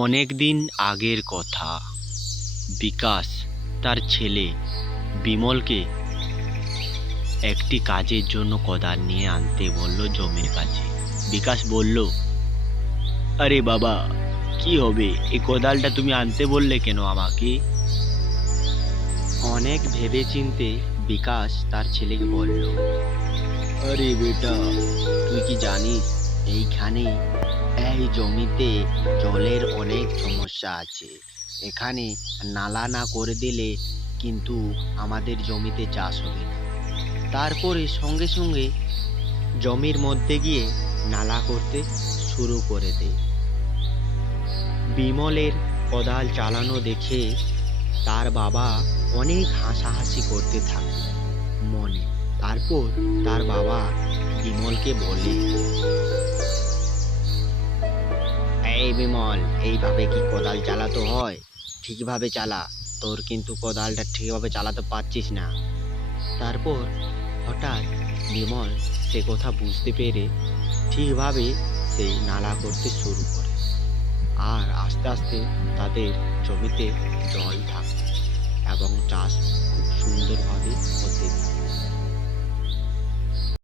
অনেক দিন আগের কথা। বিকাশ, তার ছেলে, বিমলকে একটি কাজের জন্য কোদাল নিয়ে আনতে বলল জমির কাছে। বিকাশ বলল, আরে বাবা, কি হবে? এই কোদালটা তুমি আনতে বললে কেন আমাকে? অনেক ভেবে চিনতে বিকাশ তার ছেলেকে বলল, আরে বেটা, তুই কি জানিস? এইখানে এই জমিতে জলের অনেক সমস্যা আছে। এখানে নালা না করে দিলে কিন্তু আমাদের জমিতে চাষ হবে না। তারপরে সঙ্গে সঙ্গে জমির মধ্যে গিয়ে নালা করতে শুরু করে দেয় বিমলের কোদাল চালানো দেখে তার বাবা অনেক হাসাহাসি করতে থাকে মনে। তারপর তার বাবা বিমলকে বলে বিমল এইভাবে কি কোদাল চালাতে হয়? ঠিকভাবে চালা। তোর কিন্তু কোদালটা ঠিকভাবে চালাতে পারছিস না। তারপর হঠাৎ বিমল সে কথা বুঝতে পেরে ঠিকভাবে সেই নালা করতে শুরু করে। আর আস্তে আস্তে তাদের জমিতে জল থাকে এবং চাষ খুব সুন্দরভাবে